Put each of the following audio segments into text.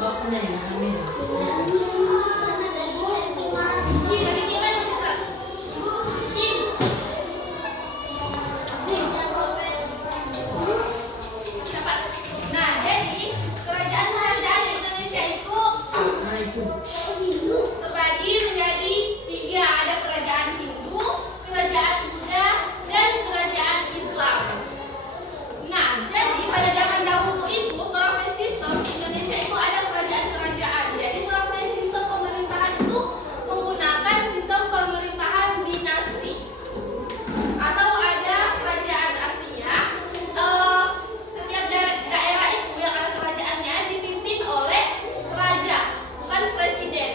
Bapaknya yang ambil. Nah, jadi kerajaan-kerajaan Indonesia itu Nah itu. terbagi menjadi tiga. Ada kerajaan Hindu, kerajaan Buddha, dan kerajaan Islam. Nah, jadi pada zaman dahulu itu orang punya sistem di Indonesia itu ada kerajaan-kerajaan. Jadi orang punya sistem pemerintahan itu menggunakan sistem pemerintahan dinasti. Atau ada kerajaan, artinya setiap daerah itu yang ada kerajaannya dipimpin oleh raja, bukan presiden.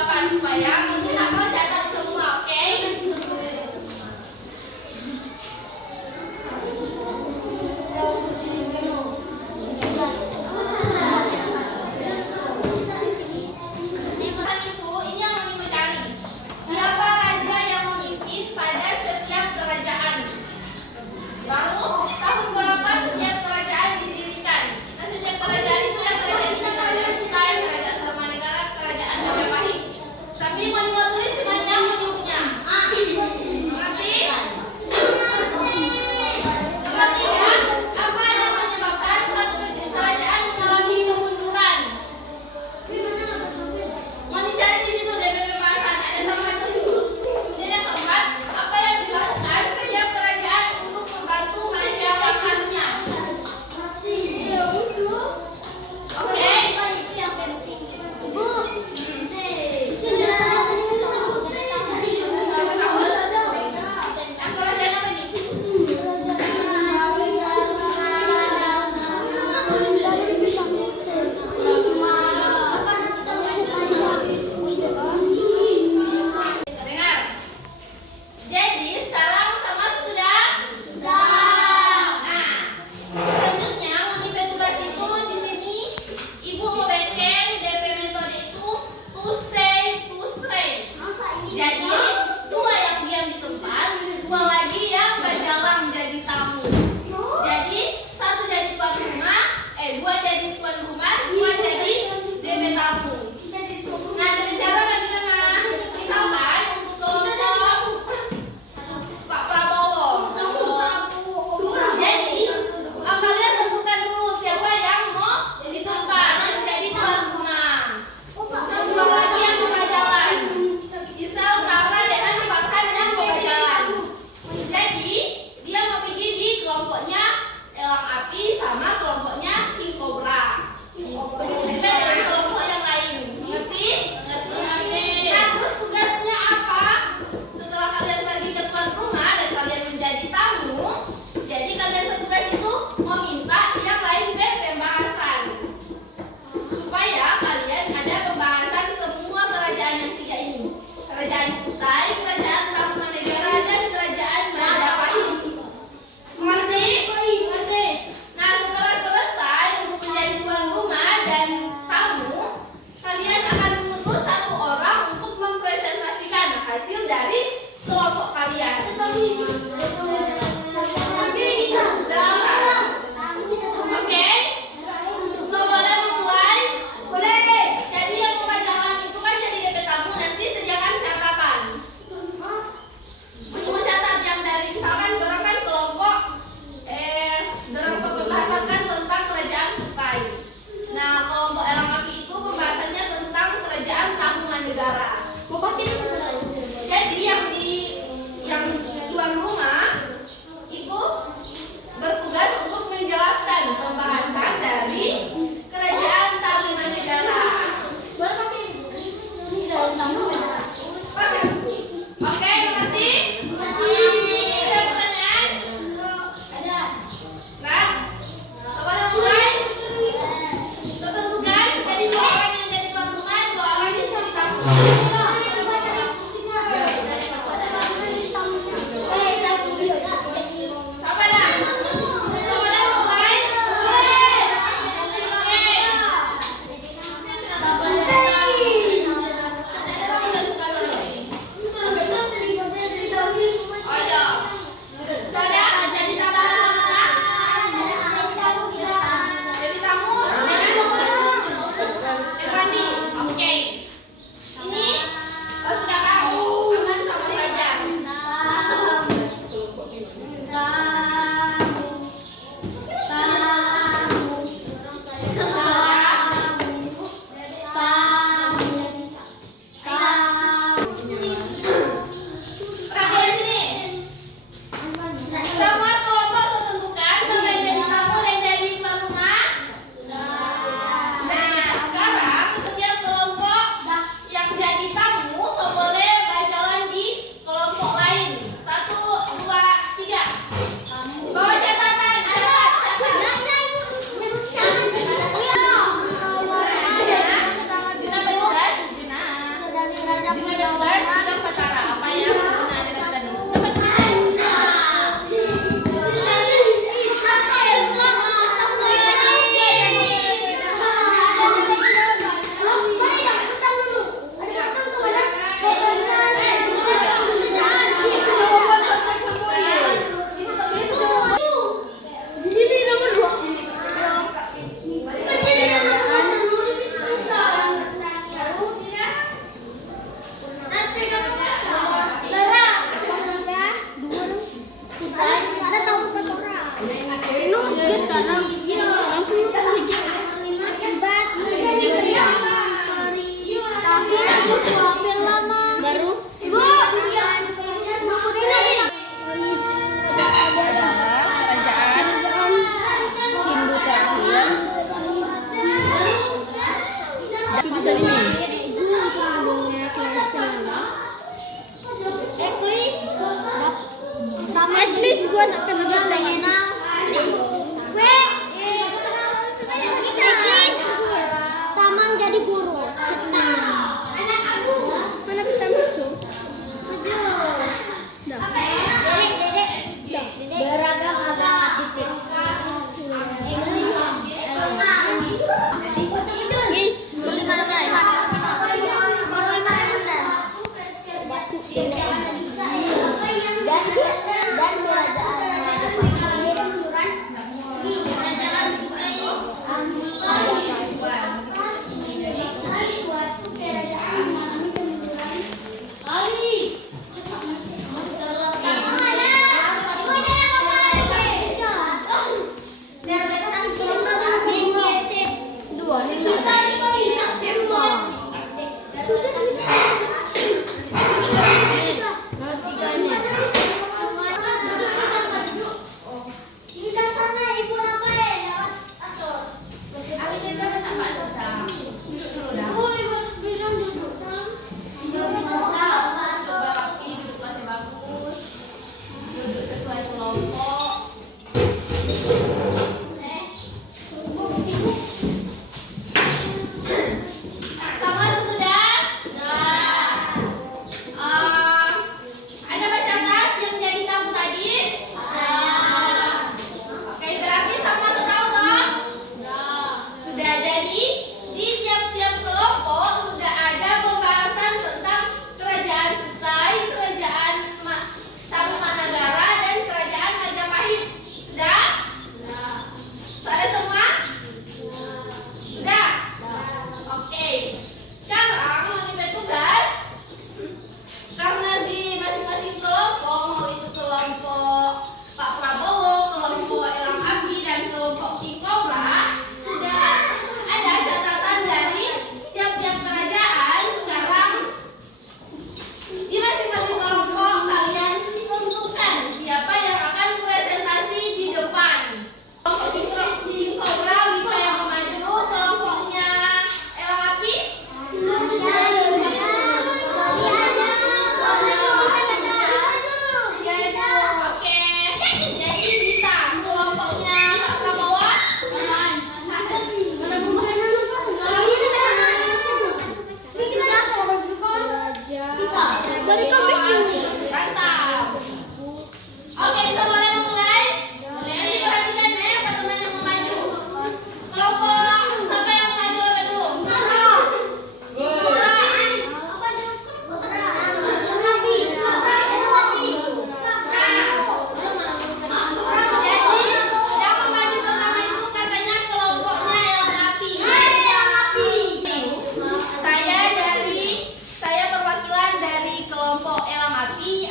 papan supaya kamu dapat catat semua, oke? Ini yang kami mencari. Siapa raja yang memimpin pada setiap kerajaan? Lalu tahun berapa setiap kerajaan didirikan? Nah, setiap kerajaan itu yang kerajaan ini kerajaan Kutai, kerajaan Selmanegara, kerajaan Majapahit. Tapi mau tulis semuanya menyebutnya. Mengerti? Nomor 3, apa yang menyebabkan suatu kerajaan mengalami kemunduran? Mau dicari di situ DPP bahasan ada sama itu. Kemudian yang keempat, apa yang dilakukan setiap kerajaan untuk membantu masyarakatnya? Oke. Yang kerajaan apa nih? Dengar. Jadi sekarang sama sudah? Nah, selanjutnya motif tugas itu di sini Ibu membagikan DP metode itu to stay, to stray. Jadi 2 yang diam di tempat, 2 lagi yang berjalan menjadi tamu. Jadi 1 jadi tuan rumah, 2 jadi tuan rumah, 2 jadi DP tamu. Nah, dengan cara bagaimana? Misalkan untuk kelompok Pak Prabowo. Jadi, kalian tentukan dulu siapa yang mau ditempat menjadi tuan rumah. 2 lagi yang mau jalan. Misal Tara dengan Farhan yang mau jalan. Jadi, dia mau pergi di kelompoknya Elang Api sama kelompoknya King Cobra. Begitu juga dengan kelompok yang lain. Mengerti? Nah, terus tugasnya apa? Setelah kalian pergi ke tuan rumah dan kalian menjadi tamu, jadi kalian bertugas itu meminta yang lain pembahasan. Supaya kalian ada pembahasan semua kerajaan yang 3 ini. Kerajaan Kutai, kerajaan Tarumanegara, dan kerajaan Majapahit. Mengerti? Nah, setelah selesai untuk menjadi tuan rumah dan tamu, kalian akan mengutus 1 orang untuk mempresentasikan hasil dari kelompok kalian. Udah orang? Oke? So, boleh memulai? Boleh. Jadi yang mau jalan itu kan jadi DP tamu, nanti sediakan catatan. anak pengen Tamang jadi guru. Anak aku. Mana kita masuk? Beragam agama titik. Yes, belum selesai.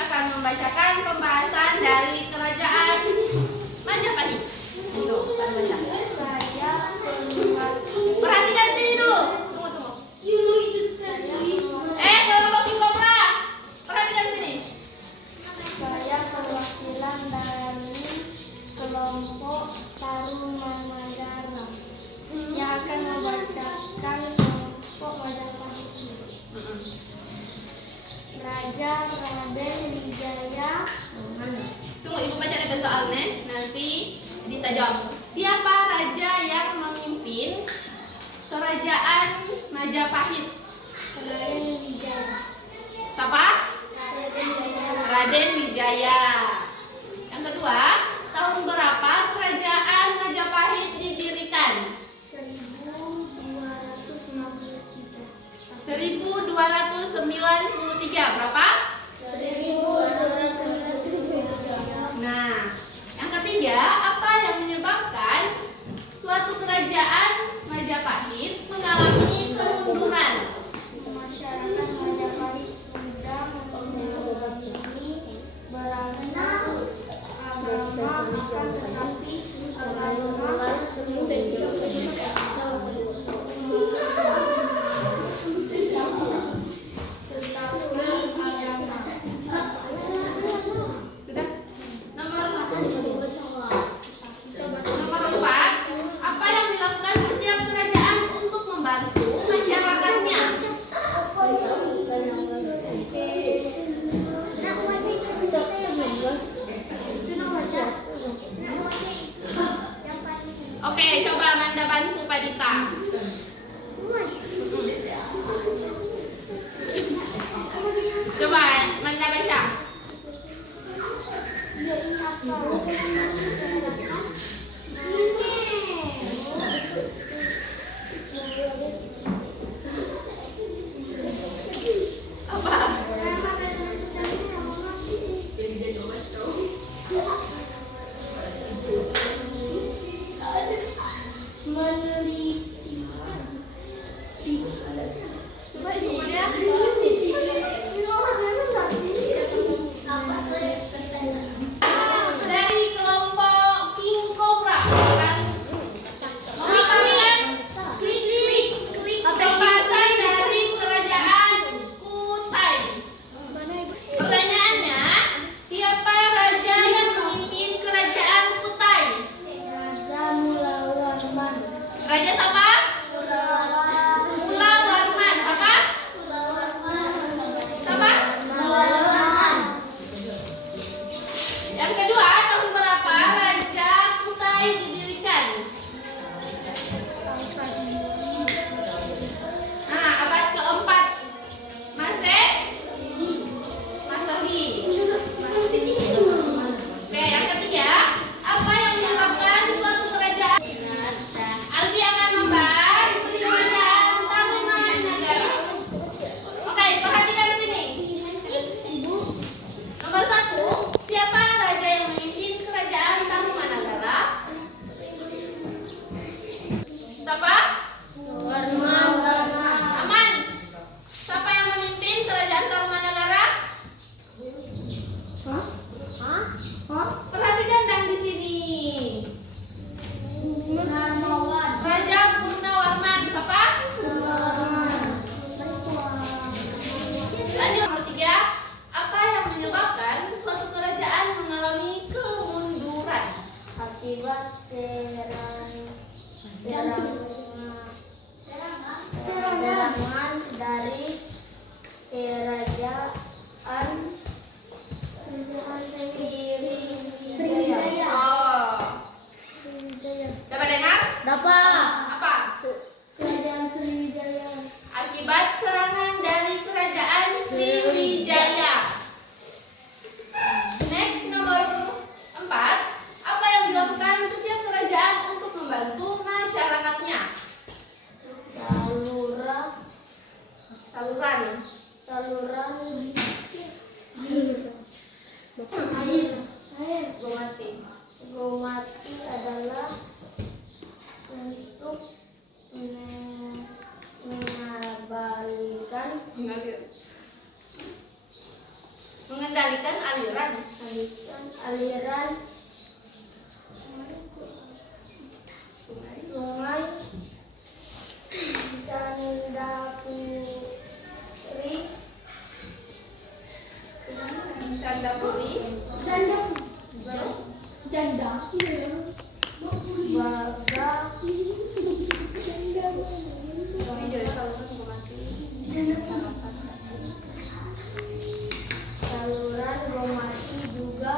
Dan membacakan pembahasan dari kerajaan Majapahit. Perhatikan sini dulu. Tunggu. Kelompok King Cobra. Perhatikan sini. Saya perwakilan dari kelompok Tarumanagara yang akan membacakan kelompok Majapahit. Raja Raden Wijaya. Tunggu, ibu baca ada soalnya. Nanti Dita jawab. Siapa raja yang memimpin kerajaan Majapahit? Raden Wijaya. Siapa? Raden Wijaya. Yang kedua, tahun berapa kerajaan Majapahit didirikan? 1293. Berapa? 1293. Nah, yang ketiga, apa yang menyebabkan suatu kerajaan Majapahit mengalami kemunduran? Masyarakat Majapahit sudah memiliki beragam agama, akan tetapi agama Coba Manda baca. Apa? Jadi dia coba tahu. Dari kelompok King Cobra kan memaparkan pembahasan dari kerajaan Kutai. Pertanyaannya, siapa raja yang memimpin kerajaan Kutai? Raja siapa? Mula Warman. Siapa? Siapa? Yang kedua, tahun berapa Raja Kutai didirikan? Nah, abad keempat Masehi. Oke, yang ketiga, apa yang menyebabkan suatu kerajaan? Aldi akan membahas kerajaan Tarumanagara. Oke, perhatikan sini. Nomor 1, siapa raja yang memimpin kerajaan Tarumanagara? Siapa? Aman. Siapa yang memimpin kerajaan Tarumanagara? Perhatikan dan di sini. Raja Purnawarman. Siapa? Lanjut nomor 3. Apa yang menyebabkan suatu kerajaan mengalami kemunduran? Akibat serangan dari kerajaan Sriwijaya. Oh, dapat dengar? Dapat. Apa? Kerajaan Sriwijaya. Akibat serangan dari kerajaan Sriwijaya. Next, nomor 4. Apa yang dilakukan setiap kerajaan untuk membantu masyarakatnya? Saluran air. Gomati adalah untuk mengendalikan aliran sungai Candapuri, Saluran Gomati juga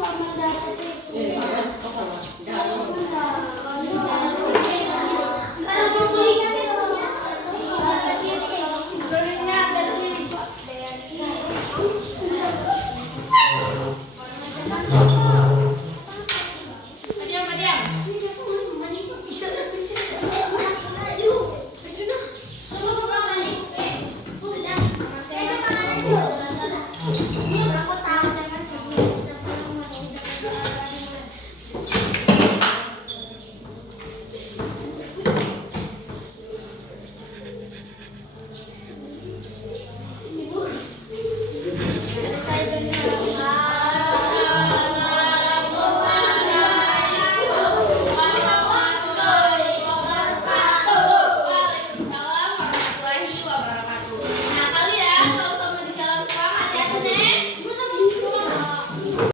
apa? Kalau mau beli